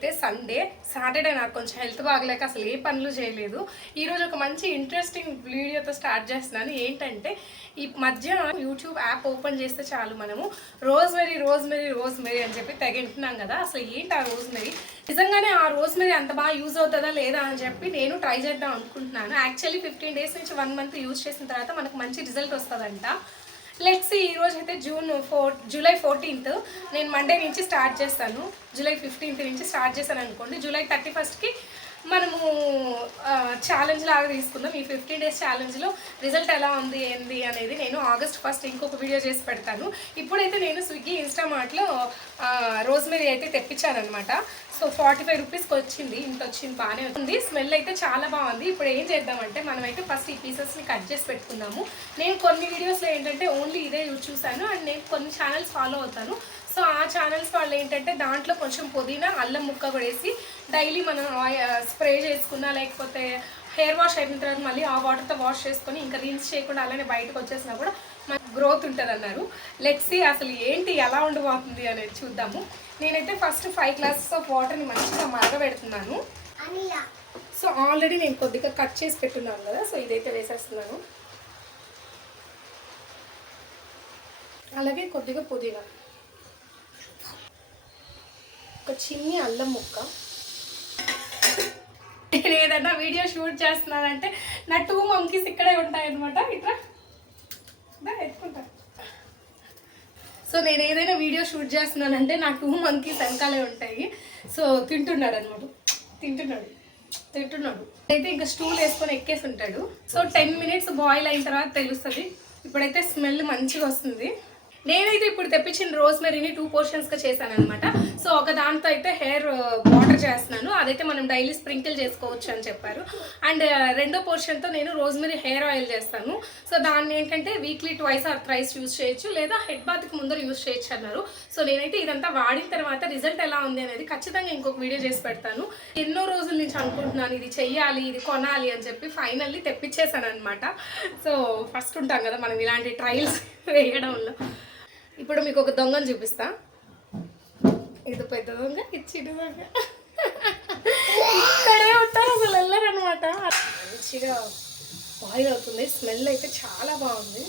అయితే Sunday Saturday నాకు కొంచెం హెల్త్ బాగలేక అసలు ఏ పనులు చేయలేదు. ఈరోజు ఒక మంచి ఇంట్రెస్టింగ్ వీడియోతో స్టార్ట్ చేస్తున్నాను. ఏంటంటే ఈ మధ్య యూట్యూబ్ యాప్ ఓపెన్ చేస్తే చాలు మనము రోజ్మెరీ రోజ్మెరీ రోజ్మెరీ అని చెప్పి తెగింటున్నాం కదా. అసలు ఏంటి ఆ రోజ్మెరీ, నిజంగానే ఆ రోజ్మెరీ అంత బాగా యూజ్ అవుతుందా లేదా అని చెప్పి నేను ట్రై చేద్దాం అనుకుంటున్నాను. యాక్చువల్లీ 15 days నుంచి 1 month యూజ్ చేసిన తర్వాత మనకు మంచి రిజల్ట్ వస్తుందంట. లెట్స్ ఈ రోజు అయితే జూలై 14th నేను మండే నుంచి స్టార్ట్ చేస్తాను. జూలై 15th నుంచి స్టార్ట్ చేశాను అనుకోండి. జూలై 31st మనము ఛాలెంజ్ లాగా తీసుకుందాం. ఈ 15 days ఛాలెంజ్లో రిజల్ట్ ఎలా ఉంది ఏంది అనేది నేను August 1st ఇంకొక వీడియో చేసి పెడతాను. ఇప్పుడైతే నేను స్విగ్గీ ఇన్స్టామార్ట్లో రోజ్మెరీ అయితే తెప్పించాను అనమాట. సో 45 రూపీస్కి వచ్చింది. ఇంత వచ్చింది, బాగానే ఉంది. స్మెల్ అయితే చాలా బాగుంది. ఇప్పుడు ఏం చేద్దామంటే మనమైతే ఫస్ట్ ఈ పీసెస్ని కట్ చేసి పెట్టుకుందాము. నేను కొన్ని వీడియోస్లో ఏంటంటే ఓన్లీ ఇదే చూసాను అండ్ నేను కొన్ని ఛానల్స్ ఫాలో అవుతాను. సో ఆ ఛానల్స్ వాళ్ళు ఏంటంటే దాంట్లో కొంచెం పుదీనా అల్లం ముక్క కూడా వేసి డైలీ మనం స్ప్రే చేసుకున్నా లేకపోతే హెయిర్ వాష్ అయిన తర్వాత మళ్ళీ ఆ వాటర్తో వాష్ చేసుకొని ఇంకా రిన్స్ చేయకుండా అలానే బయటకు వచ్చేసినా కూడా మనకు గ్రోత్ ఉంటుంది అన్నారు. లెట్స్ సీ అసలు ఏంటి ఎలా ఉండబోతుంది అనేది చూద్దాము. నేనైతే ఫస్ట్ 5 glasses ఆఫ్ వాటర్ని మంచిగా మరగబెడుతున్నాను. సో ఆల్రెడీ నేను కొద్దిగా కట్ చేసి పెట్టున్నాను కదా, సో ఇదైతే వేసేస్తున్నాను. అలాగే కొద్దిగా పుదీనా, ఒక చిన్ని అల్లం ముక్క. నేను ఏదన్నా వీడియో షూట్ చేస్తున్నానంటే నా 2 monkeys ఇక్కడే ఉంటాయన్నమాట. ఇట్లా ఎత్తుకుంటా. సో నేను ఏదైనా వీడియో షూట్ చేస్తున్నానంటే నా 2 monkeys వెనకాలే ఉంటాయి. సో తింటున్నాడు అనమాట, తింటున్నాడు అయితే ఇంకా స్టూల్ వేసుకొని ఎక్కేసి ఉంటాడు. సో 10 minutes బాయిల్ అయిన తర్వాత తెలుస్తుంది. ఇప్పుడైతే స్మెల్ మంచిగా వస్తుంది. నేనైతే ఇప్పుడు తెప్పించిన రోజ్మెరీని 2 portionsగా చేశాను అనమాట. సో ఒక దాంతో అయితే హెయిర్ వాటర్ చేస్తున్నాను, అదైతే మనం డైలీ స్ప్రింకిల్ చేసుకోవచ్చు అని చెప్పారు. అండ్ రెండో పోర్షన్తో నేను రోజ్మెరీ హెయిర్ ఆయిల్ చేస్తాను. సో దాన్ని ఏంటంటే వీక్లీ 2 or 3 యూజ్ చేయొచ్చు, లేదా హెడ్ బాత్కి ముందర యూజ్ చేయొచ్చు అన్నారు. సో నేనైతే ఇదంతా వాడిన తర్వాత రిజల్ట్ ఎలా ఉంది అనేది ఖచ్చితంగా ఇంకొక వీడియో చేసి పెడతాను. ఎన్నో రోజుల నుంచి అనుకుంటున్నాను ఇది చెయ్యాలి, ఇది కొనాలి అని చెప్పి ఫైనల్లీ తెప్పించేసాను అనమాట. సో ఫస్ట్ ఉంటాం కదా మనం ఇలాంటి ట్రయల్స్ వేయడంలో. ఇప్పుడు మీకు ఒక దొంగను చూపిస్తా. ఇది పెద్ద దొంగ, ఇది చిన్న దొంగ. ఇక్కడే ఉంటారు, అసలు వెళ్ళరనమాట. మంచిగా బాయిల్ అవుతుంది. స్మెల్ అయితే చాలా బాగుంది.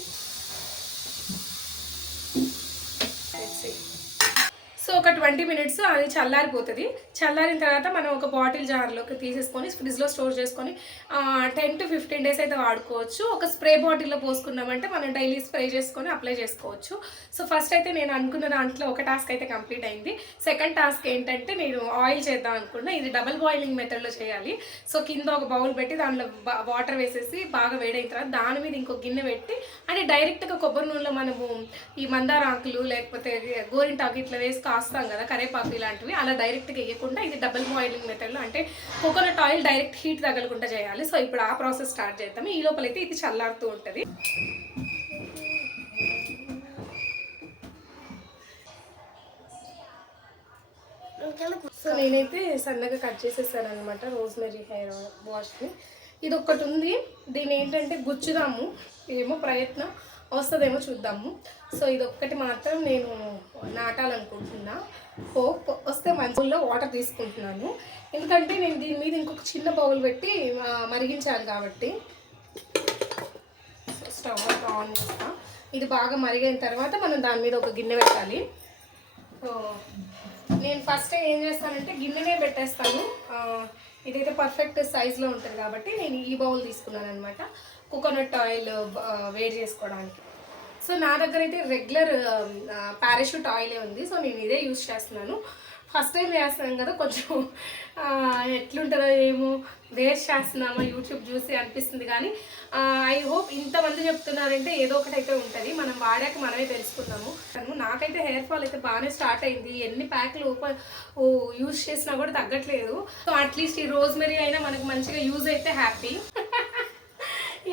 సో ఒక 20 minutes అది చల్లారిపోతుంది. చల్లారిన తర్వాత మనం ఒక బాటిల్ జార్లోకి తీసేసుకొని ఫ్రిడ్జ్లో స్టోర్ చేసుకొని 10 to 15 days అయితే వాడుకోవచ్చు. ఒక స్ప్రే బాటిల్లో పోసుకున్నామంటే మనం డైలీ స్ప్రే చేసుకొని అప్లై చేసుకోవచ్చు. సో ఫస్ట్ అయితే నేను అనుకున్న దాంట్లో ఒక టాస్క్ అయితే కంప్లీట్ అయింది. సెకండ్ టాస్క్ ఏంటంటే నేను ఆయిల్ చేద్దాం అనుకున్నా. ఇది డబుల్ బాయిలింగ్ మెథడ్లో చేయాలి. సో కింద ఒక బౌల్ పెట్టి దాంట్లో వాటర్ వేసేసి బాగా వేడైన తర్వాత దాని మీద ఇంకో గిన్నె పెట్టి అంటే డైరెక్ట్గా కొబ్బరి నూనెలో మనము ఈ మందార ఆకులు లేకపోతే గోరింటాకు ఇట్లా వేసి కాస్తాం కదా, కరేపాకు ఇలాంటివి, అలా డైరెక్ట్గా వేయకుండా ఇది డబుల్ బాయిలింగ్ మెథడ్లో అంటే కోకోనట్ ఆయిల్ డైరెక్ట్ హీట్ తగలకుండా చేయాలి. సో ఇప్పుడు ఆ ప్రాసెస్ స్టార్ట్ చేద్దాం. ఈ లోపలైతే ఇది చల్లారుతూ ఉంటుంది. సో నేనైతే సన్నగా కట్ చేసేసాను అనమాట రోజ్మెరీ హెయిర్ వాష్ని. ఇది ఒక్కటి ఉంది, దీని ఏంటంటే గుచ్చుదాము, ఏమో ప్రయత్నం వస్తుందేమో చూద్దాము. సో ఇది ఒక్కటి మాత్రం నేను నాటాలనుకుంటున్నా. హోప్ వస్తే మంచిలో వాటర్ తీసుకుంటున్నాను, ఎందుకంటే నేను దీని మీద ఇంకొక చిన్న బౌల్ పెట్టి మరిగించాలి కాబట్టి. స్టవ్ ఆన్ చేస్తా. ఇది బాగా మరిగిన తర్వాత మనం దాని మీద ఒక గిన్నె పెట్టాలి. సో నేను ఫస్ట్ ఏం చేస్తానంటే గిన్నెనే పెట్టేస్తాను. ఇదైతే పర్ఫెక్ట్ సైజులో ఉంటుంది కాబట్టి నేను ఈ బౌల్ తీసుకున్నాను అనమాట కోకోనట్ ఆయిల్ వేడి చేసుకోవడానికి. సో నా దగ్గర అయితే రెగ్యులర్ పారాషూట్ ఆయిలే ఉంది. సో నేను ఇదే యూజ్ చేస్తున్నాను. ఫస్ట్ టైం చేస్తున్నాను కదా, కొంచెం ఎట్లుంటుందో ఏమో వేస్ట్ చేస్తున్నామో యూట్యూబ్ చూసి అనిపిస్తుంది. కానీ ఐ హోప్ ఇంతమంది చెప్తున్నారంటే ఏదో ఒకటి అయితే ఉంటుంది, మనం వాడాక మనమే తెలుసుకుందాము. నాకైతే హెయిర్ ఫాల్ అయితే బాగానే స్టార్ట్ అయింది. ఎన్ని ప్యాక్లు యూజ్ చేసినా కూడా తగ్గట్లేదు. సో అట్లీస్ట్ ఈ రోజ్మెరీ అయినా మనకు మంచిగా యూజ్ అయితే హ్యాపీ.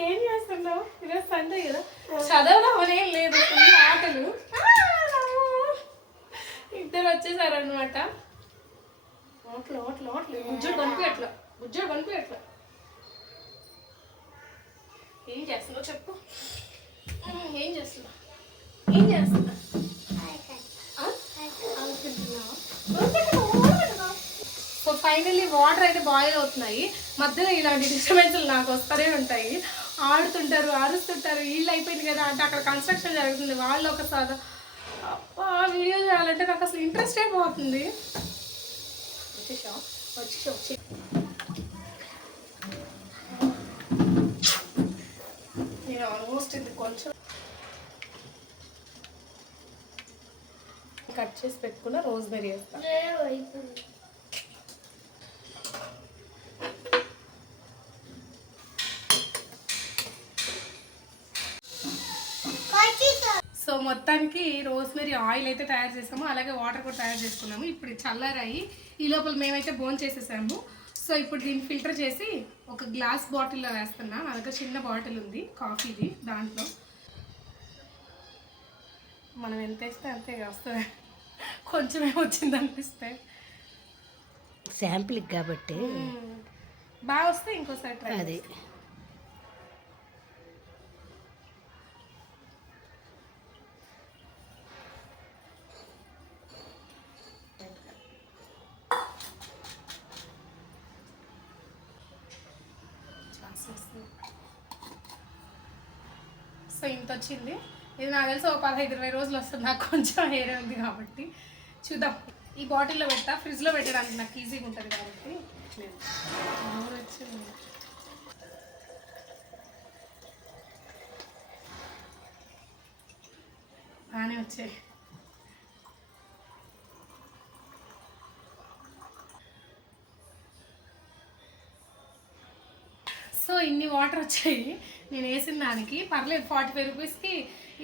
ఏం చేస్తున్నావు? ఈరోజు సండే కదా, చదవడం అనేం లేదు, ఆటలు. ఇద్దరు వచ్చేసారనమాట. ఓట్లు ఓట్లు ఓట్లు గుజ్జుడు కనిపించట్లా, గుజ్జుడు కనిపించట్లా. ఏం చేస్తున్నావు చెప్పు, ఏం చేస్తున్నా, ఏం చేస్తున్నా? అనుకుంటున్నావా? ఫైనల్లీ వాటర్ అయితే బాయిల్ అవుతున్నాయి. మధ్యలో ఇలాంటి డిస్టర్బెన్స్లు నాకు వస్తూనే ఉంటాయి. ఆడుతుంటారు, అరుస్తుంటారు. వీళ్ళు అయిపోయింది కదా అంటే అక్కడ కన్స్ట్రక్షన్ జరుగుతుంది. వాళ్ళు ఒక వీడియో చేయాలంటే నాకు అసలు ఇంట్రెస్ట్ అయిపోతుంది. వచ్చి నేను ఆల్మోస్ట్ ఇది కొంచెం కట్ చేసి పెట్టుకున్న రోజ్మెరీ వేస్తాను. సో మొత్తానికి రోజ్మెరీ ఆయిల్ అయితే తయారు చేసాము, అలాగే వాటర్ కూడా తయారు చేసుకున్నాము. ఇప్పుడు చల్లారాయి. ఈ లోపల మేమైతే బోన్ చేసేసాము. సో ఇప్పుడు దీన్ని ఫిల్టర్ చేసి ఒక గ్లాస్ బాటిల్లో వేస్తున్నా. నా దగ్గర చిన్న బాటిల్ ఉంది కాఫీది, దాంట్లో మనం ఎంత వేస్తే అంతే వస్తుంది. కొంచెమే వచ్చింది అనిపిస్తే శాంపుల్ కాబట్టి బాగా వస్తే ఇంకోసారి ట్రై. అది సో ఇంత వచ్చింది. ఇది నాకు తెలిసి ఒక 15-20 రోజులు వస్తుంది. నాకు కొంచెం హెయిర్ ఉంది కాబట్టి చూద్దాం. ఈ బాటిల్లో పెట్టా, ఫ్రిడ్జ్లో పెట్టడానికి నాకు ఈజీగా ఉంటుంది కాబట్టి. బాగానే వచ్చాయి. సో ఇన్ని వాటర్ వచ్చాయి నేను వేసిన దానికి. పర్లేదు, 45 రూపీస్కి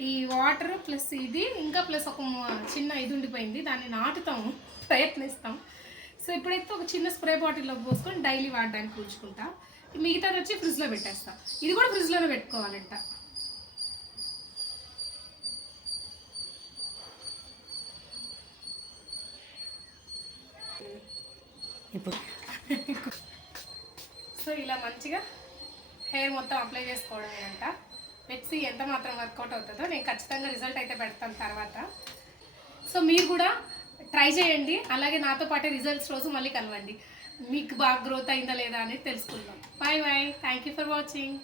ఈ వాటర్ ప్లస్ ఇది ఇంకా ప్లస్ ఒక చిన్న ఇది ఉండిపోయింది, దాన్ని నాటుతాము, ప్రయత్నిస్తాం. సో ఇప్పుడైతే ఒక చిన్న స్ప్రే బాటిల్లో పోసుకొని డైలీ వాడడానికి ఉంచుకుంటా. మిగతాది వచ్చి ఫ్రిడ్జ్లో పెట్టేస్తా. ఇది కూడా ఫ్రిడ్జ్లోనే పెట్టుకోవాలంట. ఇప్పుడు సో ఇలా మంచిగా హెయిర్ మొత్తం అప్లై చేసుకోవడమే అంట. పెట్సి ఎంత మాత్రం వర్కౌట్ అవుతుందో నేను ఖచ్చితంగా రిజల్ట్ అయితే పెడతాను తర్వాత. సో మీరు కూడా ట్రై చేయండి, అలాగే నాతో పాటు రిజల్ట్స్ రోజు మళ్ళీ కలవండి. మీకు బాగా గ్రోత్ అయిందా లేదా అనేది తెలుసుకుందాం. Bye bye, thank you for watching.